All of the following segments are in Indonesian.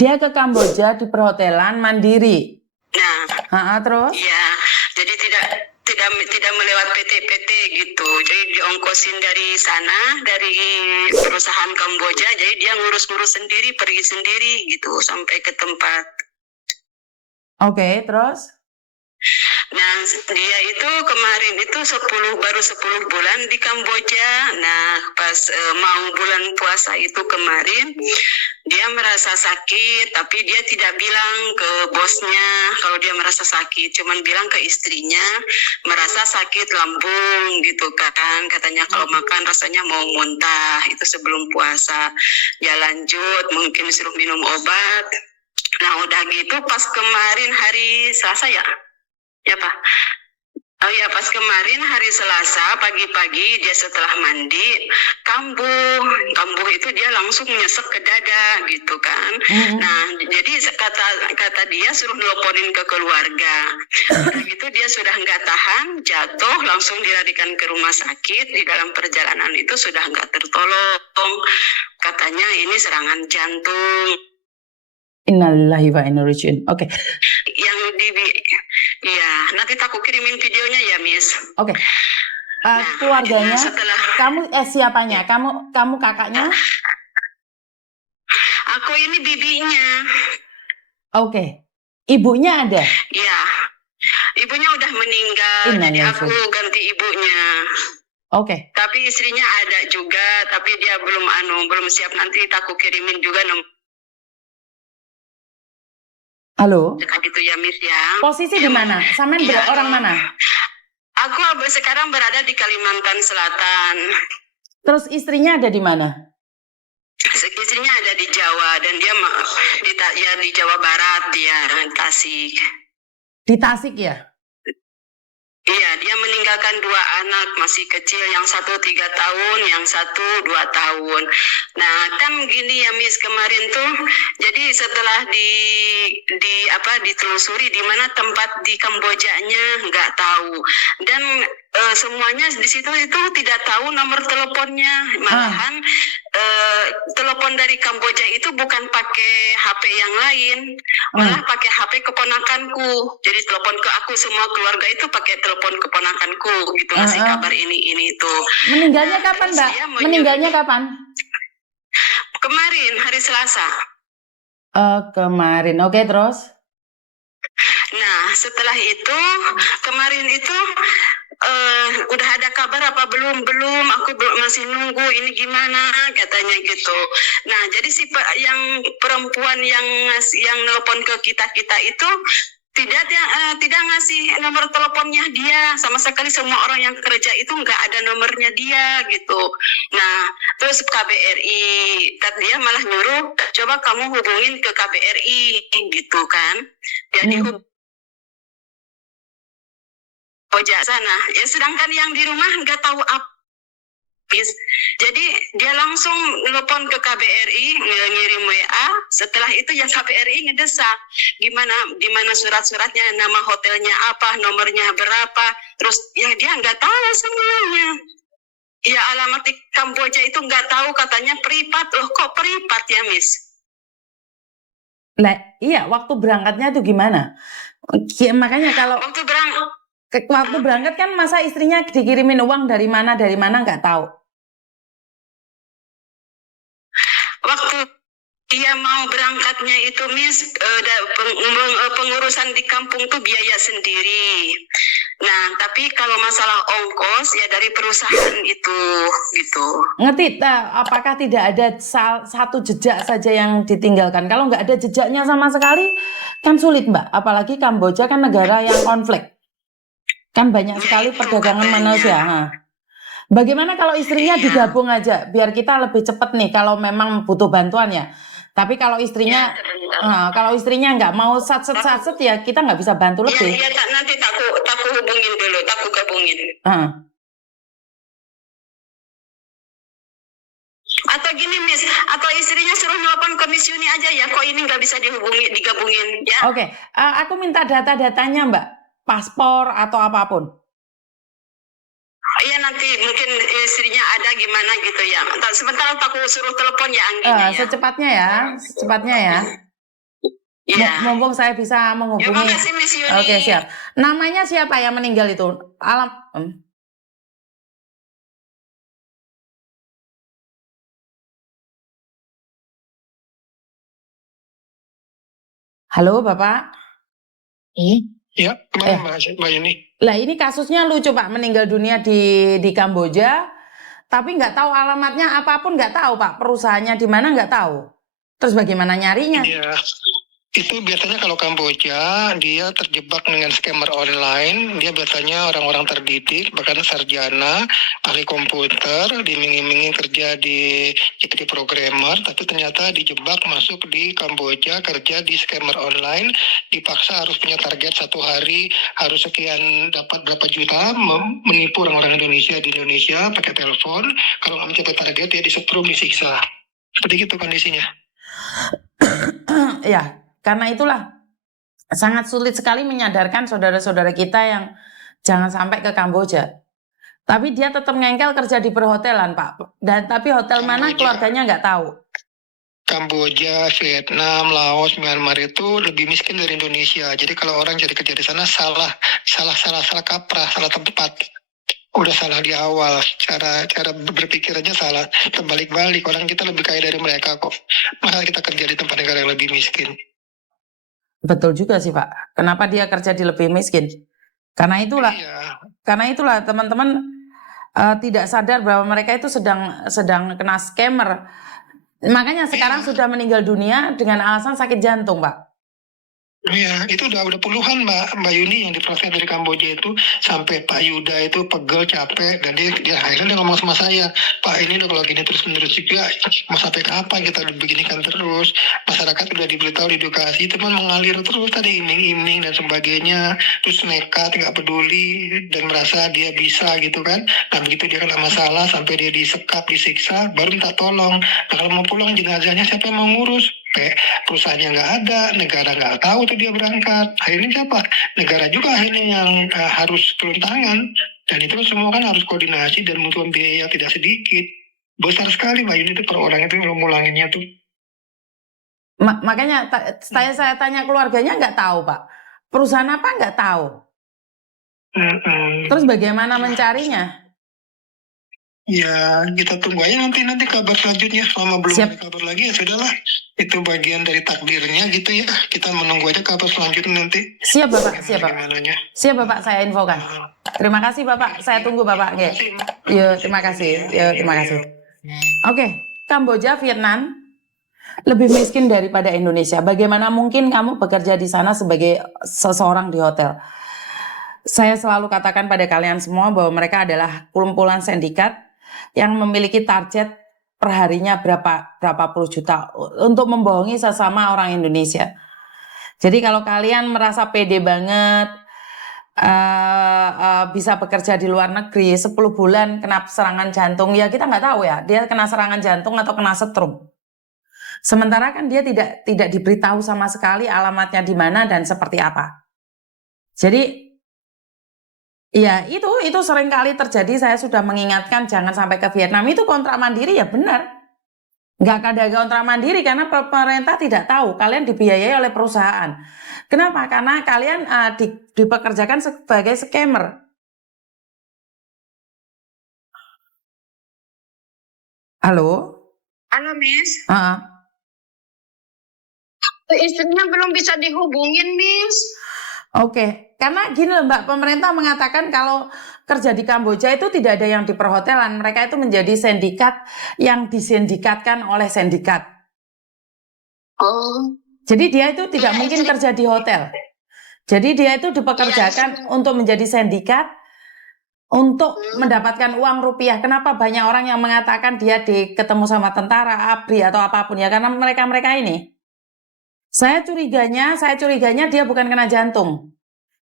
Dia ke Kamboja di perhotelan mandiri. Nah, Terus? iya, jadi tidak melewat PT-PT gitu. Jadi diongkosin dari sana, dari perusahaan Kamboja. Jadi dia ngurus-ngurus sendiri, pergi sendiri gitu sampai ke tempat. Oke, terus? Nah, dia itu kemarin itu baru 10 bulan di Kamboja. Nah, pas mau bulan puasa itu kemarin, dia merasa sakit, tapi dia tidak bilang ke bosnya kalau dia merasa sakit, cuman bilang ke istrinya merasa sakit lambung gitu kan. Katanya kalau makan rasanya mau muntah, itu sebelum puasa. Ya lanjut, mungkin suruh minum obat. Nah, udah gitu pas kemarin hari Selasa ya? Ya Pak. Oh ya, pas kemarin hari Selasa pagi-pagi dia setelah mandi kambuh itu dia langsung nyesek ke dada gitu kan. Nah, jadi kata dia suruh nelponin ke keluarga. Udah gitu dia sudah nggak tahan, jatuh, langsung dilarikan ke rumah sakit. Di dalam perjalanan itu sudah nggak tertolong. Katanya ini serangan jantung. Innalillahi wa inna ilaihi raji'un. Oke. Iya, nanti aku kirimin videonya ya, Miss. Oke. Keluarganya, kamu siapanya? Kamu kakaknya? Aku ini bibinya. Oke. Ibunya ada? Iya. Ibunya udah meninggal, jadi aku ganti ibunya. Oke. Tapi istrinya ada juga, tapi dia belum siap, nanti aku kirimin juga Halo? dekat itu ya, Miss ya. Posisi di mana? Samen orang mana? Aku sekarang berada di Kalimantan Selatan. Terus istrinya ada di mana? Istrinya ada di Jawa dan dia di Jawa Barat, dia Tasik. Di Tasik ya? Iya, dia meninggalkan 2 anak masih kecil, yang satu 3 tahun, yang satu 2 tahun. Nah, kan gini ya Miss, kemarin tuh, jadi setelah ditelusuri di mana tempat di Kambojanya nggak tahu, dan semuanya di situ itu tidak tahu nomor teleponnya, malahan telepon dari Kamboja itu bukan pakai HP yang lain, malah pakai HP keponakanku. Jadi telepon ke aku, semua keluarga itu pakai telepon keponakanku gitu, ngasih kabar ini itu. Meninggalnya kapan, Mbak? Meninggalnya kapan? Kemarin hari Selasa. Kemarin. Oke, terus? Nah, setelah itu kemarin itu udah ada kabar apa belum, aku masih nunggu, ini gimana katanya gitu. Nah, jadi yang perempuan yang nelpon ke kita itu tidak ngasih nomor teleponnya dia sama sekali. Semua orang yang kerja itu nggak ada nomornya dia gitu. Nah, terus KBRI, dia malah nyuruh coba kamu hubungin ke KBRI gitu kan. Jadi Ojek sana, ya sedangkan yang di rumah nggak tahu apa. Jadi dia langsung nelpon ke KBRI, ngirim WA. Setelah itu yang KBRI ngedesak, di mana surat-suratnya, nama hotelnya apa, nomornya berapa. Terus ya dia nggak tahu semuanya. Ya alamat di Kamboja itu nggak tahu, katanya privat. Loh kok privat ya Miss? Nah, iya, waktu berangkatnya tuh gimana? Makanya kalau waktu berangkat kan masa istrinya dikirimin uang dari mana nggak tahu. Waktu dia mau berangkatnya itu Miss, pengurusan di kampung tuh biaya sendiri. Nah, tapi kalau masalah ongkos ya dari perusahaan itu gitu. Ngerti, apakah tidak ada satu jejak saja yang ditinggalkan? Kalau nggak ada jejaknya sama sekali kan sulit, Mbak. Apalagi Kamboja kan negara yang konflik. Kan banyak sekali perdagangan manusia. Bagaimana kalau istrinya digabung aja, biar kita lebih cepat nih kalau memang butuh bantuan ya. Tapi kalau istrinya nggak mau satset ya, kita nggak bisa bantu lebih. Iya, nanti aku hubungin dulu, aku gabungin. Atau gini Miss, atau istrinya suruh nelpon komisioner aja ya, kok ini nggak bisa digabungin ya. Oke, aku minta data-datanya Mbak, paspor atau apapun. Iya, nanti mungkin istrinya ada gimana gitu ya. Sebentar aku suruh telepon ya Anggi. Secepatnya ya. Ya. Mumpung saya bisa Ya, menghubungi. makasih Miss Yuni. Oke, siap. Namanya siapa yang meninggal itu? Halo, Bapak. Ya, kemana Mbak Yuni? Lah ini kasusnya lucu Pak, meninggal dunia di Kamboja, tapi nggak tahu alamatnya apapun, nggak tahu Pak, perusahaannya di mana nggak tahu. Terus bagaimana nyarinya? Iya, itu biasanya kalau Kamboja dia terjebak dengan scammer online. Dia biasanya orang-orang terdidik, bahkan sarjana, ahli komputer, diiming-imingi kerja jadi programmer, tapi ternyata dijebak masuk di Kamboja kerja di scammer online. Dipaksa harus punya target 1 hari, harus sekian dapat berapa juta, menipu orang-orang Indonesia di Indonesia pakai telepon. Kalau nggak mencapai target dia disetrum, disiksa. Seperti itu kondisinya. Ya, karena itulah sangat sulit sekali menyadarkan saudara-saudara kita yang jangan sampai ke Kamboja. Tapi dia tetap ngengkel kerja di perhotelan Pak. Dan tapi hotel mana keluarganya nggak tahu. Kamboja, Vietnam, Laos, Myanmar itu lebih miskin dari Indonesia. Jadi kalau orang cari kerja di sana salah kaprah, salah tempat. Udah salah di awal, cara berpikirannya salah, terbalik-balik. Orang kita lebih kaya dari mereka kok. Masa kita kerja di tempat negara yang lebih miskin? Betul juga sih Pak. Kenapa dia kerja di lebih miskin? Karena itulah, teman-teman tidak sadar bahwa mereka itu sedang kena scammer. Makanya sekarang sudah meninggal dunia dengan alasan sakit jantung, Pak. Iya, itu udah puluhan Mbak Yuni yang diproses dari Kamboja itu, sampai Pak Yuda itu pegel, capek, dan dia akhirnya ngomong sama saya, Pak ini udah kalau gini terus-menerus juga, mau sampai kapan kita udah beginikan terus, masyarakat udah diberitahu, diedukasi, teman mengalir terus tadi iming-iming dan sebagainya, terus nekat, nggak peduli, dan merasa dia bisa gitu kan. Nah begitu dia kena masalah, sampai dia disekap, disiksa, baru minta tolong. Nah kalau mau pulang jenazahnya siapa yang mau ngurus? Perusahaannya nggak ada, negara nggak tahu tuh dia berangkat. Akhirnya siapa? Negara juga akhirnya yang harus turun tangan. Dan itu semua kan harus koordinasi dan membutuhkan biaya tidak sedikit. Besar sekali Mbak Yuni itu per orang itu ngulanginnya tuh. Makanya saya tanya keluarganya nggak tahu Pak. Perusahaan apa nggak tahu. Terus bagaimana mencarinya? Ya kita tunggu aja nanti kabar selanjutnya. Selama belum ada kabar lagi ya sudahlah. Itu bagian dari takdirnya gitu ya. Kita menunggu aja kabar selanjutnya nanti. Siap Bapak, siap Bapak. Siap Bapak, saya infokan. Terima kasih Bapak, saya tunggu Bapak. Yuk, terima kasih. Oke, Kamboja, Vietnam lebih miskin daripada Indonesia. Bagaimana mungkin kamu bekerja di sana sebagai seseorang di hotel? Saya selalu katakan pada kalian semua bahwa mereka adalah kumpulan sindikat yang memiliki target perharinya berapa puluh juta untuk membohongi sesama orang Indonesia. Jadi kalau kalian merasa pede banget bisa bekerja di luar negeri 10 bulan kena serangan jantung, ya kita nggak tahu ya dia kena serangan jantung atau kena setrum. Sementara kan dia tidak diberitahu sama sekali alamatnya di mana dan seperti apa. Jadi ya itu sering kali terjadi. Saya sudah mengingatkan jangan sampai ke Vietnam. Itu kontrak mandiri ya benar. Nggak ada kontrak mandiri karena pemerintah tidak tahu. Kalian dibiayai oleh perusahaan. Kenapa? Karena kalian dipekerjakan sebagai scammer. Halo? Halo Miss. Istrinya belum bisa dihubungin Miss. Oke, karena gini loh Mbak, pemerintah mengatakan kalau kerja di Kamboja itu tidak ada yang di perhotelan, mereka itu menjadi sindikat yang disindikatkan oleh sindikat. Oh. Jadi dia itu tidak mungkin kerja di hotel. Jadi dia itu dipekerjakan untuk menjadi sindikat untuk mendapatkan uang rupiah. Kenapa banyak orang yang mengatakan dia ketemu sama tentara, ABRI atau apapun ya, karena mereka ini. Saya curiganya dia bukan kena jantung,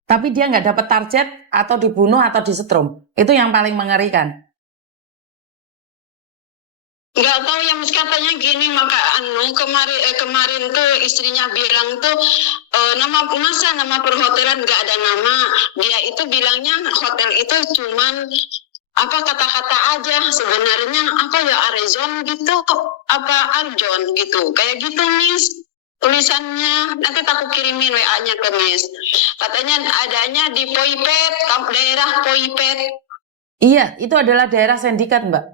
tapi dia nggak dapat target atau dibunuh atau disetrum. Itu yang paling mengerikan. Nggak tahu ya Mas, katanya gini, maka kemarin tuh istrinya bilang tuh nama perhotelan nggak ada nama. Dia itu bilangnya hotel itu cuman apa kata-kata aja, sebenarnya apa ya Arezon gitu, apa Arjon gitu, kayak gitu Miss. tulisannya. Nanti aku kirimin WA-nya ke Miss. Katanya adanya di Poipet, daerah Poipet. Iya, itu adalah daerah sindikat, Mbak.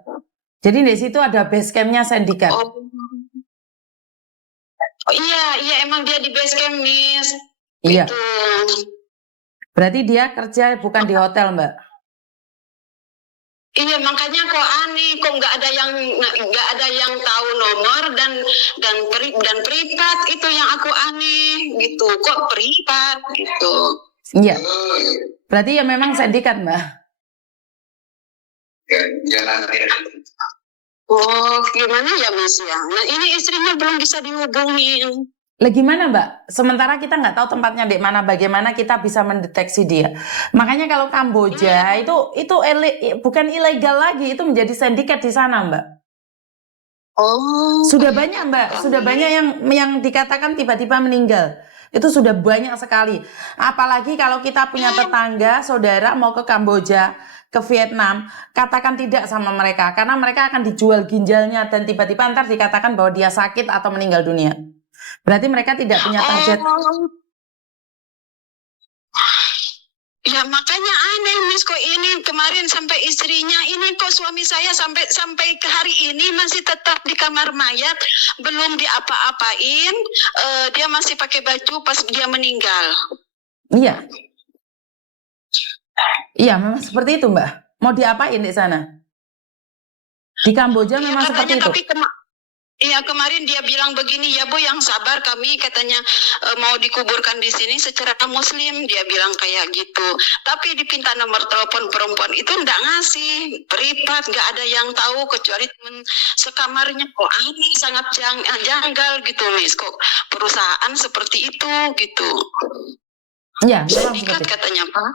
Jadi di situ ada base camp-nya sindikat. Oh. Oh iya emang dia di base camp, Miss. Iya. Gitu. Berarti dia kerja bukan di hotel, Mbak. Iya, makanya kok aneh, kok nggak ada yang tahu nomor dan privat, itu yang aku aneh gitu. Kok privat gitu. Iya. Berarti ya memang sindikat, Mbak. Oh, gimana ya, Miss ya? Nah, ini istrinya belum bisa dihubungin. Lah gimana, Mbak? Sementara kita nggak tahu tempatnya di mana, bagaimana kita bisa mendeteksi dia. Makanya kalau Kamboja itu bukan ilegal lagi, itu menjadi sindikat di sana, Mbak. Oh. Sudah banyak, Mbak. Sudah banyak yang dikatakan tiba-tiba meninggal. Itu sudah banyak sekali. Apalagi kalau kita punya tetangga, saudara mau ke Kamboja, ke Vietnam, katakan tidak sama mereka. Karena mereka akan dijual ginjalnya dan tiba-tiba ntar dikatakan bahwa dia sakit atau meninggal dunia. Berarti mereka tidak punya target. Ya makanya aneh, Miss, kok ini kemarin sampai istrinya ini kok suami saya sampai ke hari ini masih tetap di kamar mayat, belum diapa-apain, dia masih pakai baju pas dia meninggal. Iya. Iya, memang seperti itu, Mbak. Mau diapain di sana? Di Kamboja memang seperti itu. Tapi iya, kemarin dia bilang begini, ya Bu, yang sabar kami katanya mau dikuburkan di sini secara Muslim, dia bilang kayak gitu. Tapi dipinta nomor telepon perempuan itu enggak ngasih, privat, enggak ada yang tahu kecuali teman sekamarnya. Kok aneh, sangat janggal gitu, Miss. Kok perusahaan seperti itu gitu. Iya, sindikat katanya, Pak.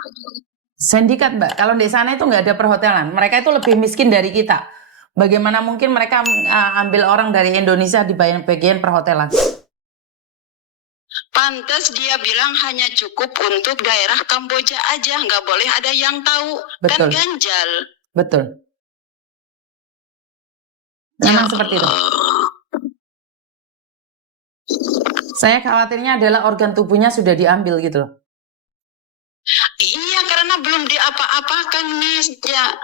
Sindikat, Mbak. Kalau di sana itu nggak ada perhotelan. Mereka itu lebih miskin dari kita. Bagaimana mungkin mereka ambil orang dari Indonesia di bagian perhotelan? Pantas dia bilang hanya cukup untuk daerah Kamboja aja, nggak boleh ada yang tahu. Betul. Kan ganjal. Betul. Memang seperti itu. Saya khawatirnya adalah organ tubuhnya sudah diambil gitu loh. Iya, karena belum diapa-apakan, Miss. Ya,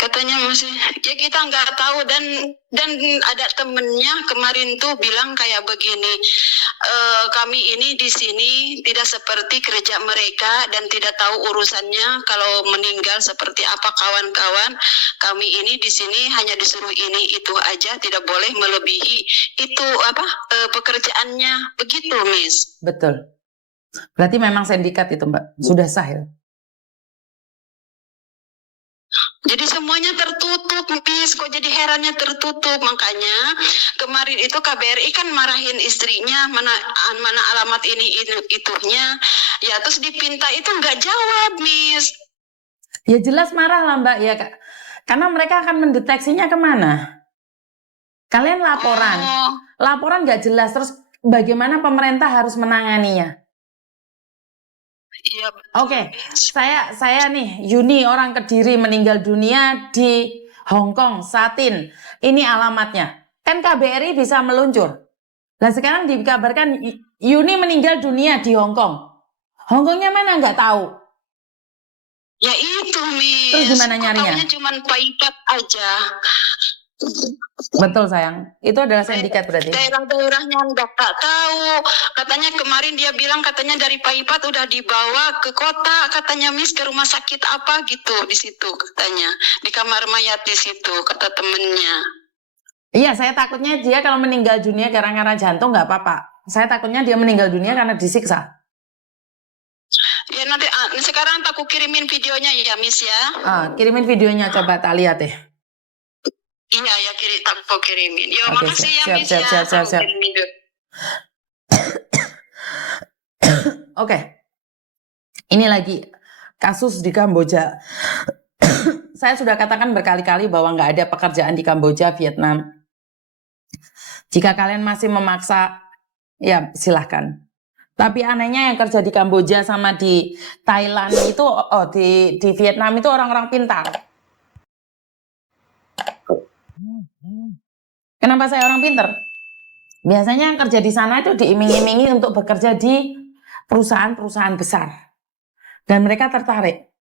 katanya masih, ya kita nggak tahu, dan ada temennya kemarin tuh bilang kayak begini, kami ini di sini tidak seperti kerja mereka dan tidak tahu urusannya kalau meninggal seperti apa kawan-kawan. Kami ini di sini hanya disuruh ini itu aja, tidak boleh melebihi itu pekerjaannya, begitu, Miss. Betul. Berarti memang sindikat itu, Mbak. Sudah sah ya? Jadi semuanya tertutup, Miss. Kok jadi herannya tertutup? Makanya kemarin itu KBRI kan marahin istrinya, mana alamat ini itunya. Ya terus dipinta itu nggak jawab, Miss. Ya jelas marah lah, Mbak, ya Kak. Karena mereka akan mendeteksinya kemana? Kalian laporan nggak jelas. Terus bagaimana pemerintah harus menanganinya? Iya, Oke, saya nih Yuni, orang Kediri, meninggal dunia di Hong Kong, Satin. Ini alamatnya. Kan KBRI bisa meluncur. Nah sekarang dikabarkan Yuni meninggal dunia di Hong Kong. Hong Kongnya mana nggak tahu. Ya itu, Miss. Terus gimana nyarinya? Tahunya cuma Paipat aja. Betul, sayang. Itu adalah sindikat berarti. Daerah-daerahnya nggak tahu. Katanya kemarin dia bilang katanya dari Paipat udah dibawa ke kota, katanya, Miss, ke rumah sakit apa gitu di situ katanya. Di kamar mayat di situ, kata temennya. Iya, saya takutnya dia kalau meninggal dunia karena jantung nggak apa-apa. Saya takutnya dia meninggal dunia karena disiksa. Ya nanti sekarang aku kirimin videonya ya, Miss ya. Kirimin videonya, coba tak lihat deh. Iya ya, aku kirimin. Ya, Oke, makasih ya, Miss siap. Oke. Ini lagi kasus di Kamboja. Saya sudah katakan berkali-kali bahwa nggak ada pekerjaan di Kamboja, Vietnam. Jika kalian masih memaksa, ya silahkan. Tapi anehnya yang kerja di Kamboja sama di Thailand itu, di Vietnam itu orang-orang pintar. Kenapa saya orang pintar? Biasanya yang kerja di sana itu diiming-imingi untuk bekerja di perusahaan-perusahaan besar. Dan mereka tertarik.